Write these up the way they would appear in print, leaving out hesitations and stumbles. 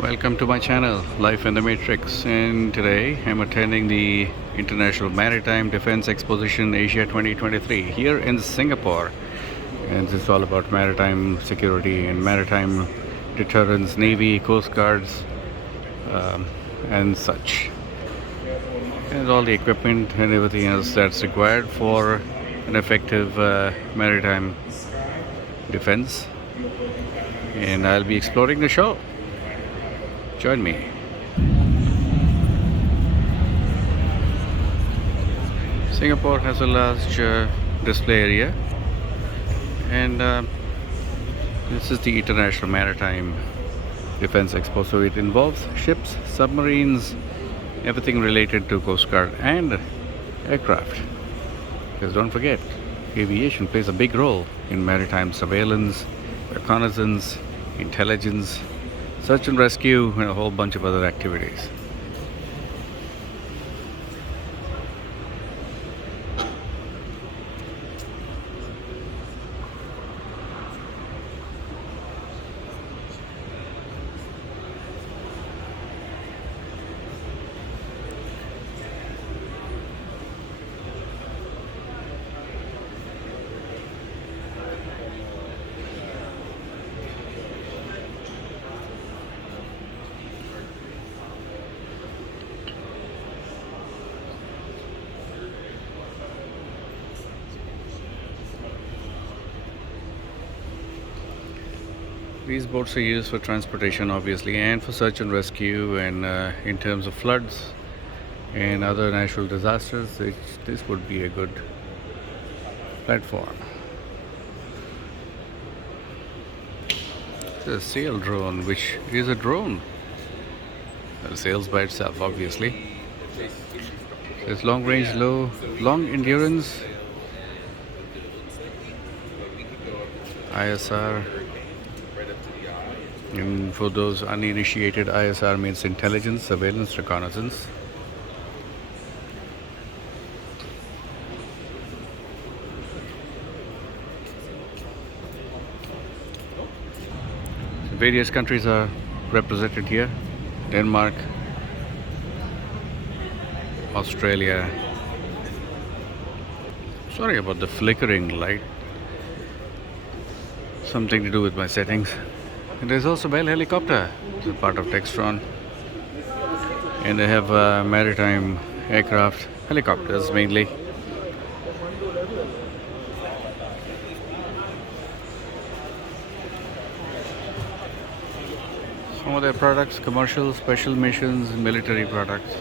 Welcome to my channel, Life in the Matrix, and today I'm attending the International Maritime Defense Exposition Asia 2023 here in Singapore. And this is all about maritime security and maritime deterrence, Navy, Coast Guards, and such. And all the equipment and everything else that's required for an effective maritime defense. And I'll be exploring the show. Join me. Singapore has a large display area, and this is the International Maritime Defense Expo. So it involves ships, submarines, everything related to Coast Guard and aircraft. Because don't forget, aviation plays a big role in maritime surveillance, reconnaissance, intelligence, search and rescue, and a whole bunch of other activities. These boats are used for transportation, obviously, and for search and rescue, and in terms of floods and other natural disasters, this would be a good platform. The sail drone, which is a drone, it sails by itself, obviously. It's long range, long endurance, ISR. And for those uninitiated, ISR means intelligence, surveillance, reconnaissance. Various countries are represented here: Denmark, Australia. Sorry about the flickering light. Something to do with my settings. And there's also Bell Helicopter, it's a part of Textron. And they have maritime aircraft, helicopters mainly. Some of their products: commercial, special missions, military products.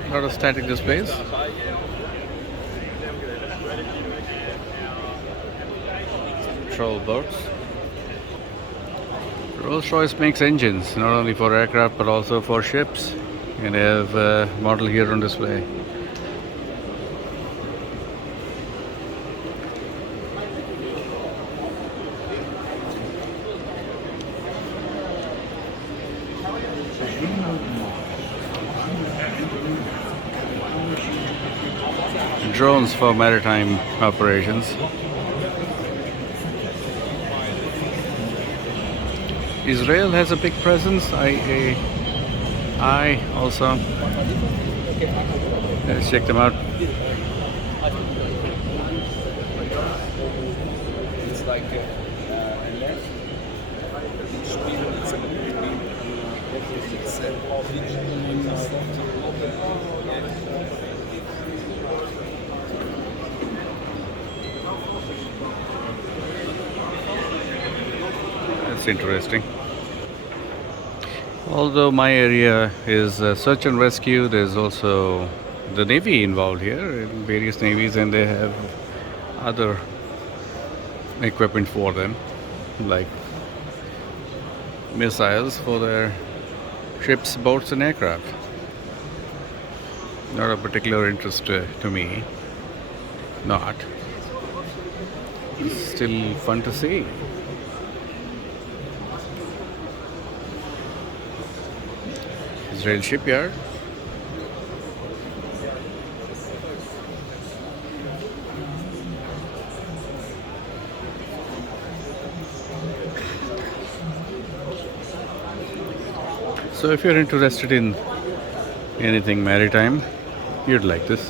A lot of static displays. Patrol boats. Rolls-Royce makes engines not only for aircraft but also for ships, and they have a model here on display. Drones for maritime operations. Israel has a big presence. I also. Let's check them out. It's like a left spiel. It's a That's interesting. Although my area is search and rescue, there's also the Navy involved here, various navies, and they have other equipment for them, like missiles for their ships, boats, and aircraft. Not a particular interest to me. Not. It's still fun to see. Israel shipyard. So if you're interested in anything maritime, you'd like this.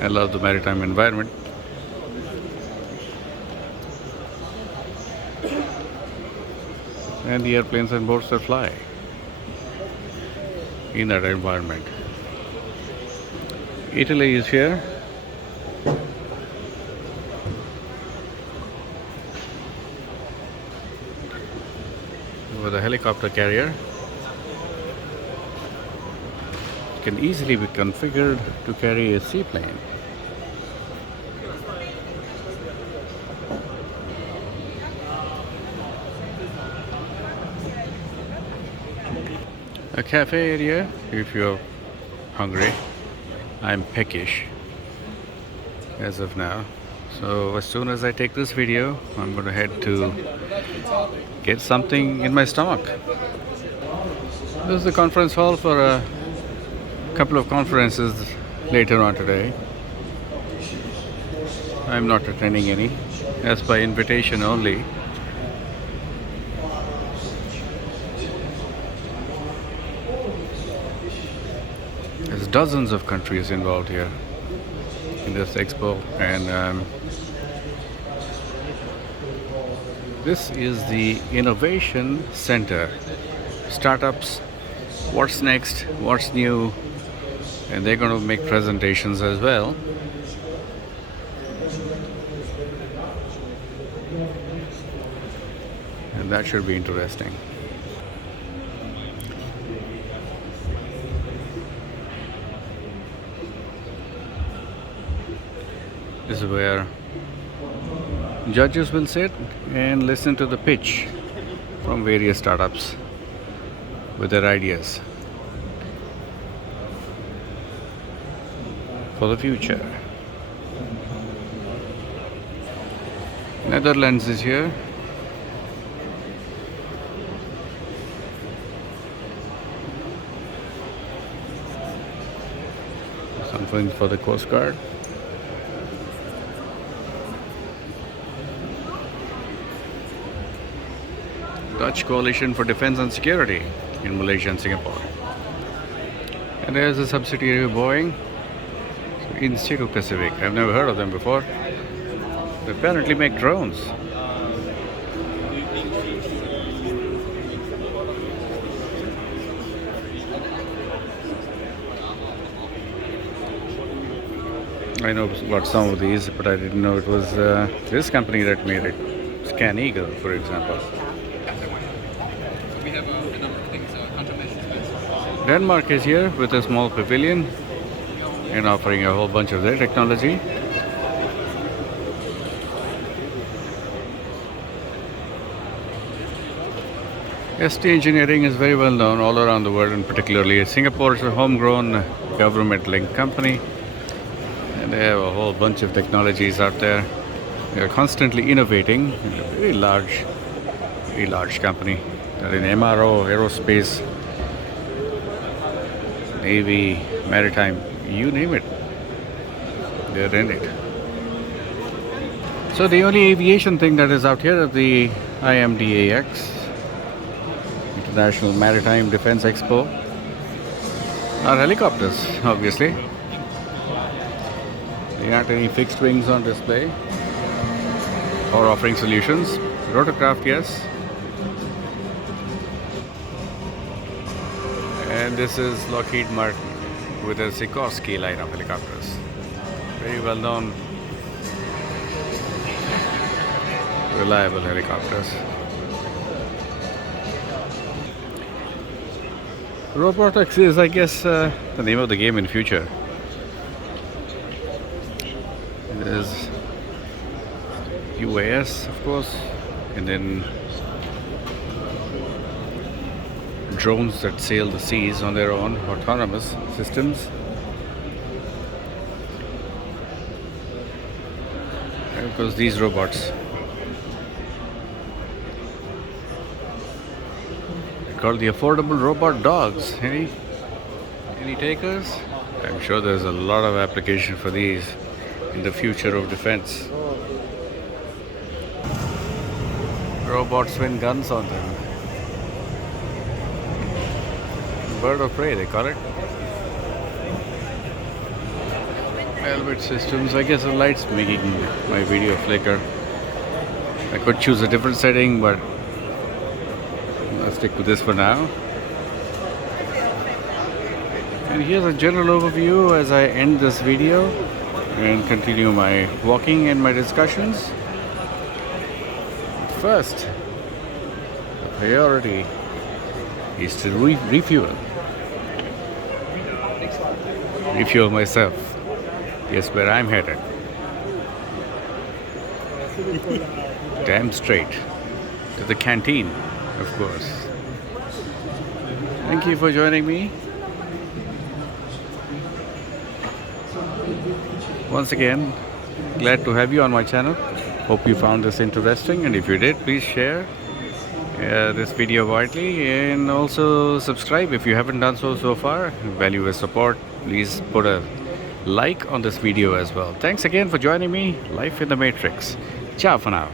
I love the maritime environment. And the airplanes and boats that fly in that environment. Italy is here. With a helicopter carrier. It can easily be configured to carry a seaplane. A cafe area if you're hungry. I'm peckish as of now. So as soon as I take this video, I'm going to head to get something in my stomach. This is the conference hall for a couple of conferences later on today. I'm not attending any, as by invitation only. There's dozens of countries involved here in this expo, and this is the Innovation Center. Startups, what's next, what's new, and they're going to make presentations as well. And that should be interesting. This is where judges will sit and listen to the pitch from various startups with their ideas for the future. Netherlands is here. Something for the Coast Guard. Dutch Coalition for Defense and Security in Malaysia and Singapore. And there's a subsidiary of Boeing, Institute Pacific. I've never heard of them before. They apparently make drones. I know about some of these, but I didn't know it was this company that made it. Scan Eagle, for example. We have a number of things, countermeasures. Denmark is here with a small pavilion and offering a whole bunch of their technology. ST Engineering is very well known all around the world, and particularly Singapore is a homegrown government-linked company. And they have a whole bunch of technologies out there. They are constantly innovating. A very large company. They're in MRO, aerospace, Navy, Maritime, you name it. They're in it. So the only aviation thing that is out here at the IMDAX, International Maritime Defense Expo, are helicopters, obviously. There aren't any fixed wings on display or offering solutions. Rotorcraft, yes. And this is Lockheed Martin with a Sikorsky line of helicopters. Very well known, reliable helicopters. Robotics is, I guess, the name of the game in future. There's UAS, of course, and then drones that sail the seas on their own, autonomous systems. And of course, these robots, they're called the affordable robot dogs. Any takers? I'm sure there's a lot of application for these in the future of defense. Robots swing guns on them. Bird of prey, they call it. Velvet systems. I guess the light's making my video flicker. I could choose a different setting, but I'll stick with this for now. And here's a general overview as I end this video and continue my walking and my discussions. First, the priority is to refuel. Refuel myself. Guess where I'm headed? Damn straight. To the canteen, of course. Thank you for joining me. Once again, glad to have you on my channel. Hope you found this interesting, and if you did, please share this video widely and also subscribe if you haven't done so far. Value your support. Please put a like on this video as well. Thanks again for joining me. Life in the Matrix. Ciao for now.